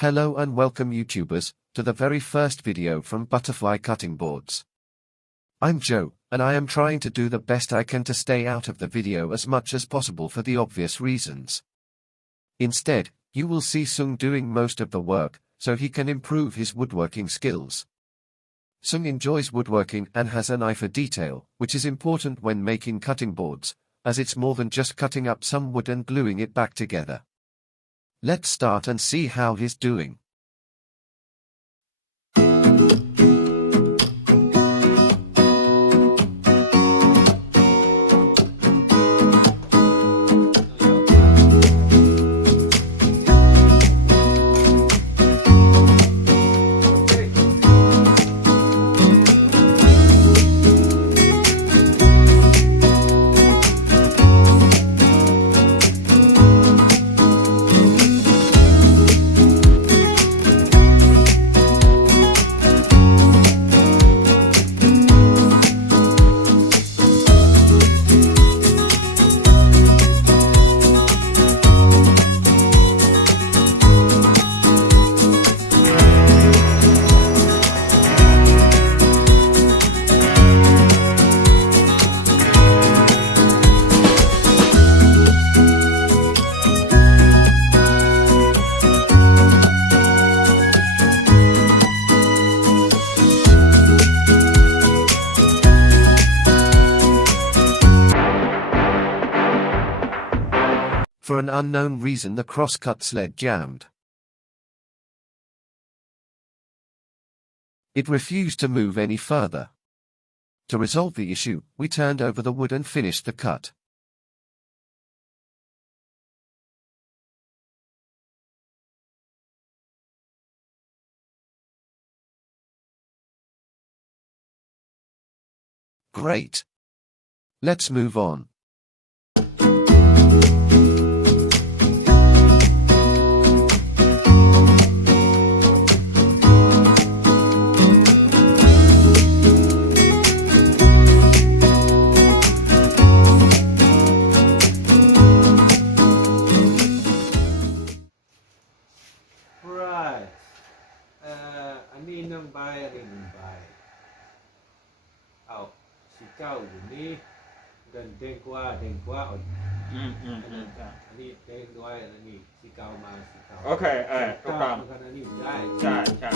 Hello and welcome YouTubers, to the very first video from Butterfly Cutting Boards. I'm Joe, and I am trying to do the best I can to stay out of the video as much as possible for the obvious reasons. Instead, you will see Sung doing most of the work, so he can improve his woodworking skills. Sung enjoys woodworking and has an eye for detail, which is important when making cutting boards, as it's more than just cutting up some wood and gluing it back together. Let's start and see how he's doing. For an unknown reason, the crosscut sled jammed. It refused to move any further. To resolve the issue, we turned over the wood and finished the cut. Great. Let's move on. Right. อันนี้1 ใบอันนี้1 ใบเอาสีเก้าอยู่นี่เดินเด้งกว่าเอาอันนี้เด้งด้วยอันนี้สีเก้ามาสีเก้า โอเคถูกต้อง มันก็อันนี้ได้ ใช่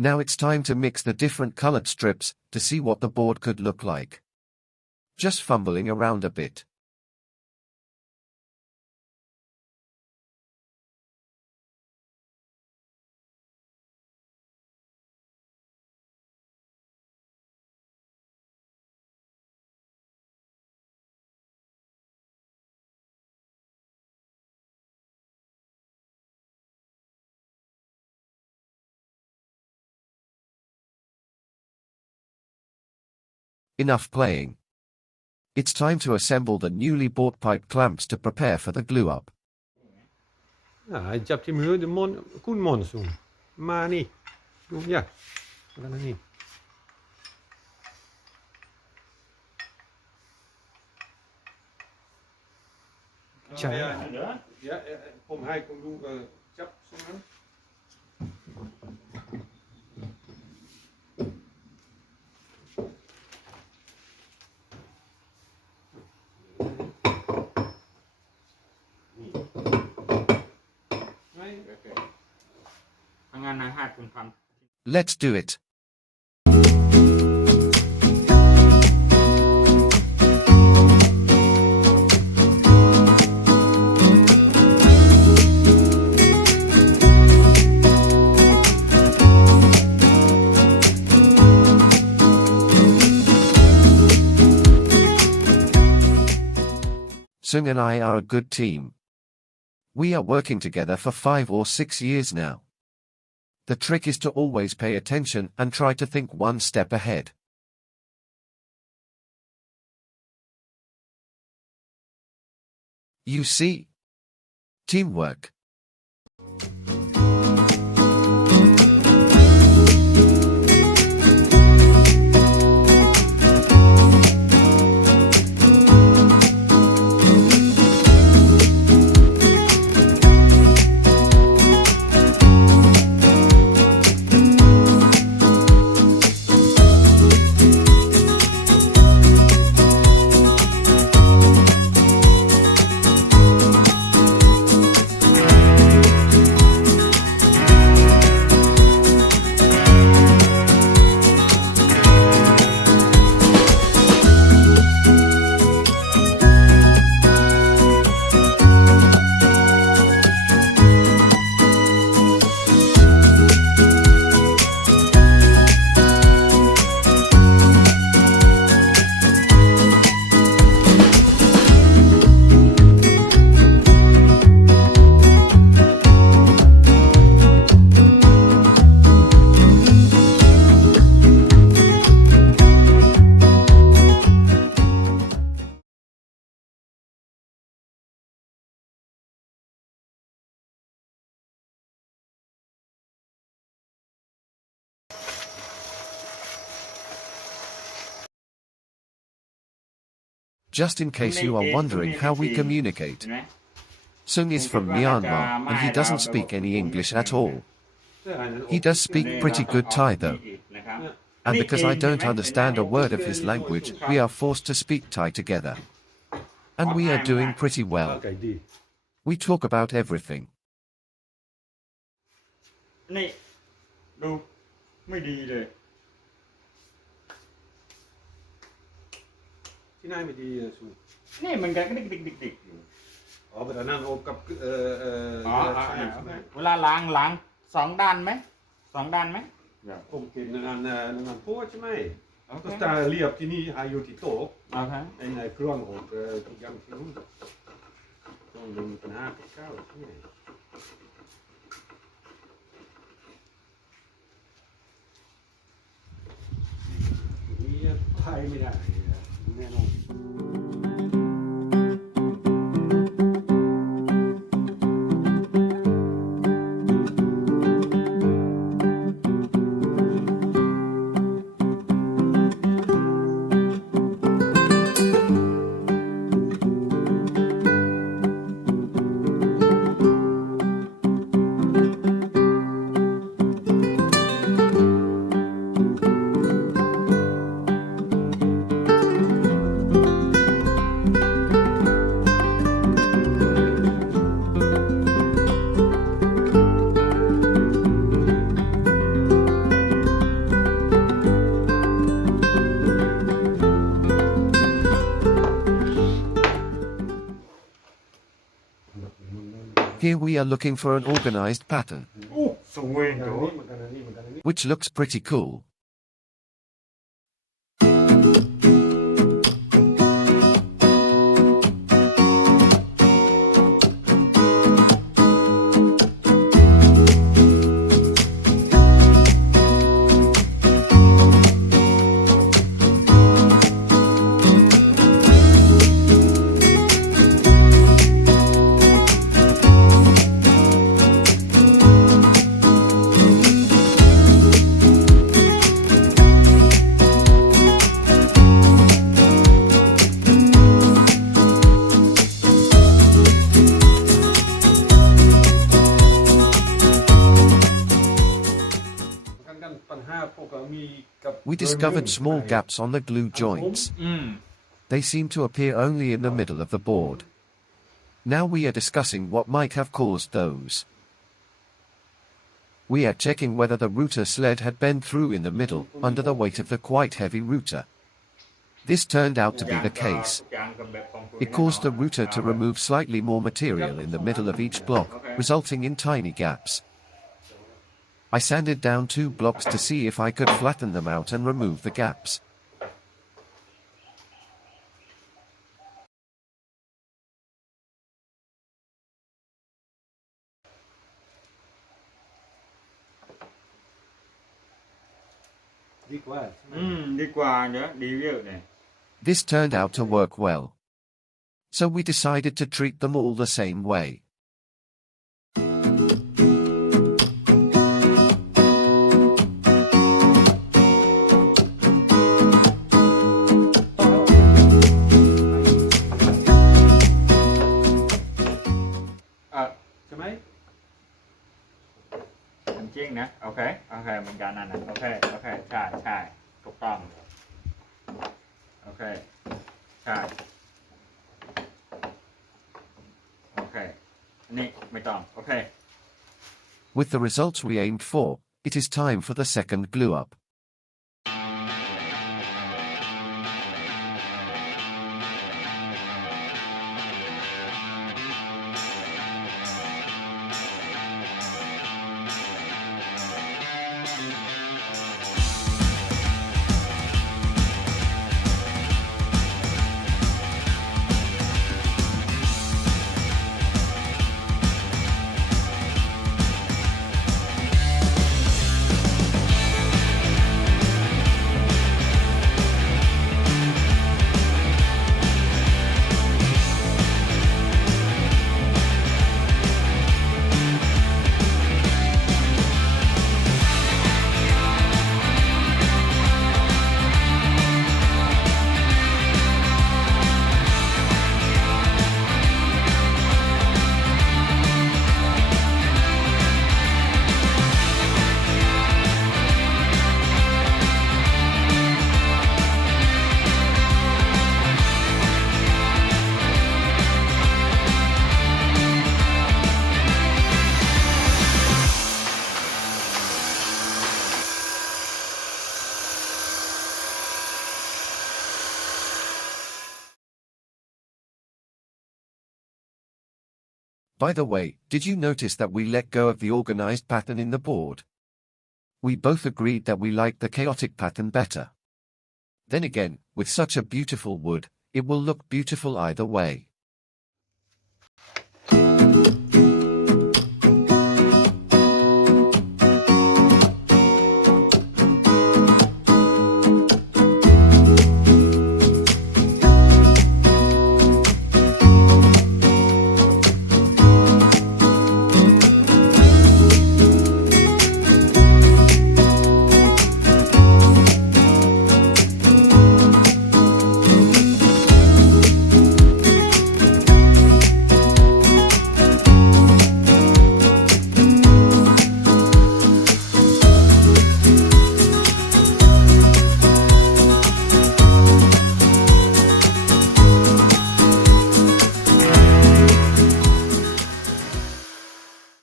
Now it's time to mix the different colored strips, to see what the board could look like. Just fumbling around a bit. Enough playing. It's time to assemble the newly bought pipe clamps to prepare for the glue up. จับที่มือเดี๋ยวมอนคุณมอนสูงมานี่ดูเนี่ยแล้วนี่ใช่ผมให้คุณดูจับตรงนั้นLet's do it. Sung and I are a good team. We are working together for 5 or 6 years now. The trick is to always pay attention and try to think one step ahead. You see? Teamwork. Just in case you are wondering how we communicate. Sung is from Myanmar, and he doesn't speak any English at all. He does speak pretty good Thai though. And because I don't understand a word of his language, we are forced to speak Thai together. And we are doing pretty well. We talk about everything. นี่ดูไม่ดีเลย ที่นั่นไม่ดีสู นี่มันก็ดิกๆอยู่ อ๋อแต่นั่นโอบกับเวลาล้าง2 ด้านไหม2 ด้านไหม ผมกินนั่นพวกใช่ไหมก็จะเรียบที่นี่หายอยู่ที่โต๊ะในเครื่องอบทุกอย่างที่นู่นต้องดึงปัญหาเก้าที่ไหนนี่ไทยไม่ได้แน่นอน Here we are looking for an organized pattern, which looks pretty cool. We discovered small gaps on the glue joints. They seem to appear only in the middle of the board. Now we are discussing what might have caused those. We are checking whether the router sled had bent through in the middle, under the weight of the quite heavy router. This turned out to be the case. It caused the router to remove slightly more material in the middle of each block, resulting in tiny gaps. I sanded down 2 blocks to see if I could flatten them out and remove the gaps. ดีกว่าใช่ไหม ดีกว่าเยอะดีเยอะเลย This turned out to work well. So we decided to treat them all the same way. Ờ, ใช่ไหม จริงๆนะโอเคเหมือนกันนั่นนะโอเคใช่ถูกต้องโอเคใช่โอเคอันนี้ไม่ต้องโอเค With the results we aimed for, it is time for the second glue up. By the way, did you notice that we let go of the organized pattern in the board? We both agreed that we liked the chaotic pattern better. Then again, with such a beautiful wood, it will look beautiful either way.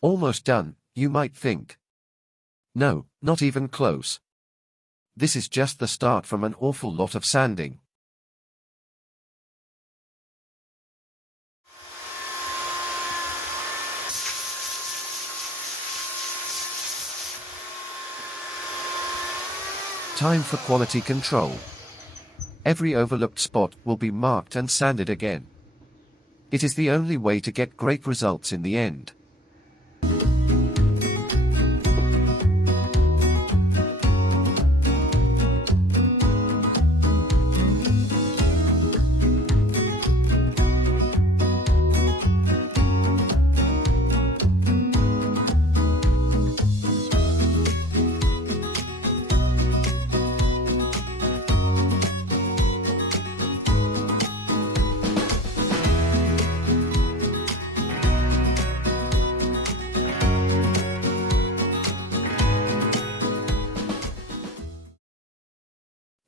Almost done, you might think. No, not even close. This is just the start from an awful lot of sanding. Time for quality control. Every overlooked spot will be marked and sanded again. It is the only way to get great results in the end.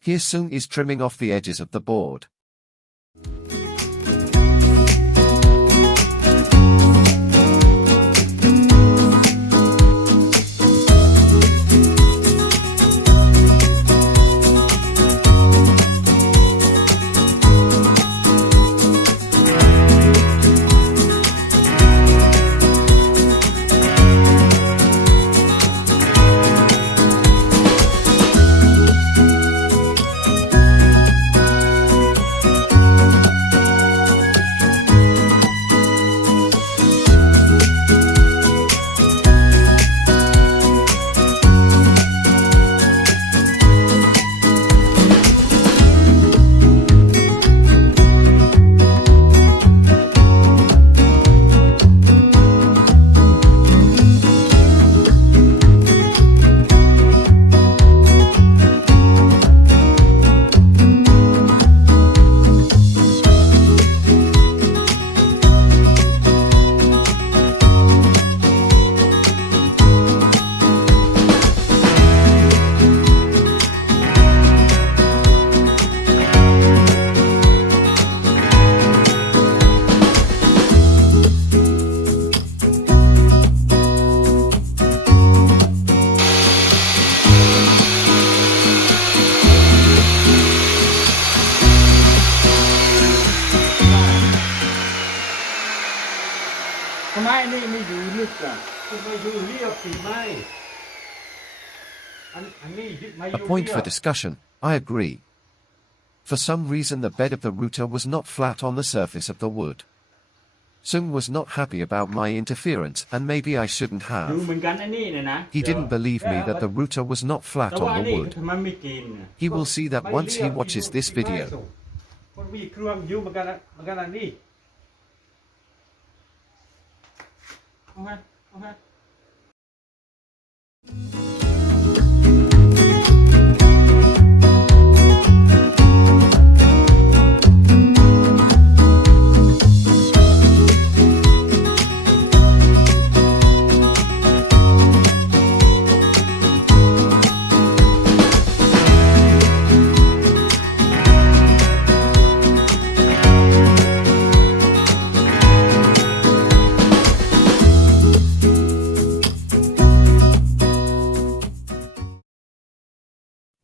Here Sung is trimming off the edges of the board. ลึกอ่ะคุณมาอยู่เรียบสิไหมอันนี้มาอ A ยู่ point เรีย for บ discussion, I agree. For some reason the bed of the router was not flat on the surface of the wood. Sung was not happy about my interference and maybe I shouldn't ดูเหมื have. อนกันอันนี้เนี่ยนะ He didn't believe me that the router was not แต่ flat ว่า on อัน the นี้ wood. ทำไมไม่กิน He will see that ไม่ once เรี he ยบ watches this ที่ไม่ video. ส่งมันมีเครื่องอยู่เหมือนกันนะเหมือนกันอันนี้ โอเคโอเค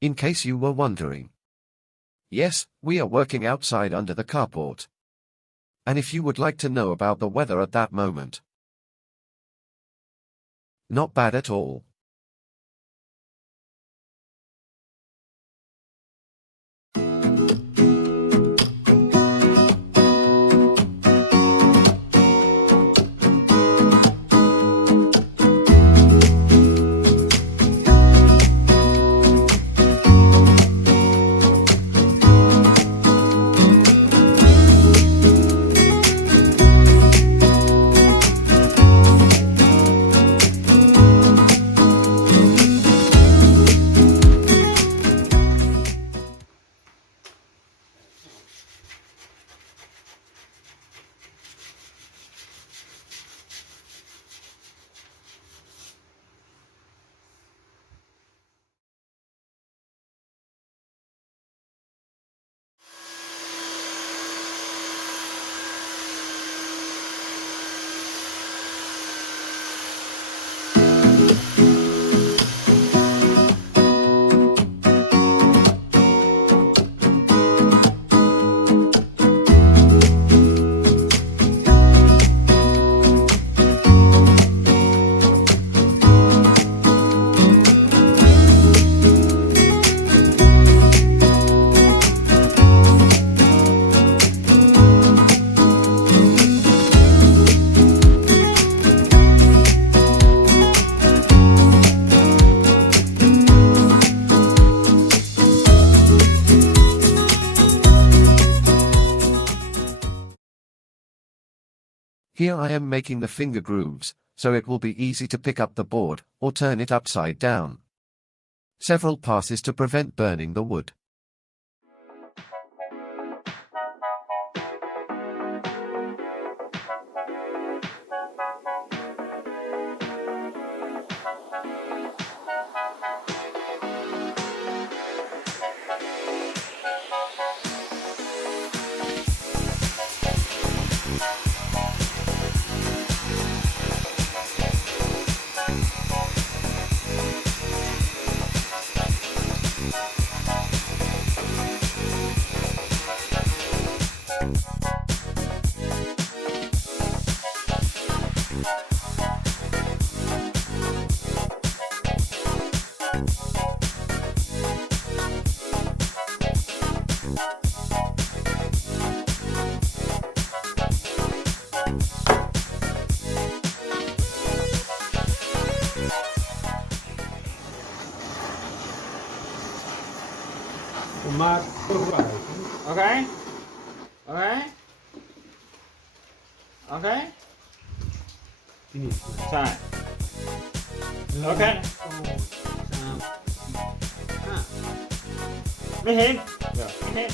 In case you were wondering. Yes, we are working outside under the carport. And if you would like to know about the weather at that moment. Not bad at all. Here I am making the finger grooves, so it will be easy to pick up the board, or turn it upside down. Several passes to prevent burning the wood. Mark. Okay. Okay. Okay. Finish. ใช่ โอเค ไม่เห็นไม่เห็น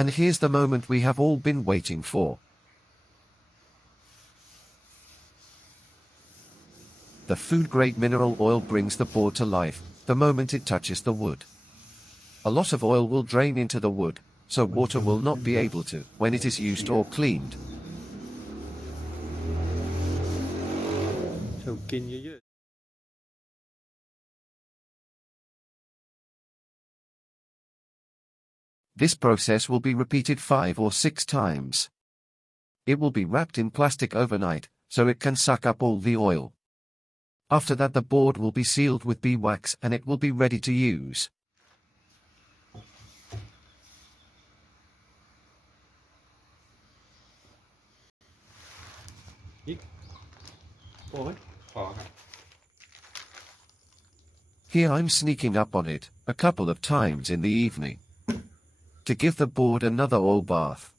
And here's the moment we have all been waiting for. The food-grade mineral oil brings the board to life the moment it touches the wood. A lot of oil will drain into the wood, so water will not be able to when it is used or cleaned. ชอบกินเยอะ This process will be repeated 5 or 6 times. It will be wrapped in plastic overnight, so it can suck up all the oil. After that, the board will be sealed with beeswax and it will be ready to use. Here I'm sneaking up on it a couple of times in the evening to give the board another oil bath.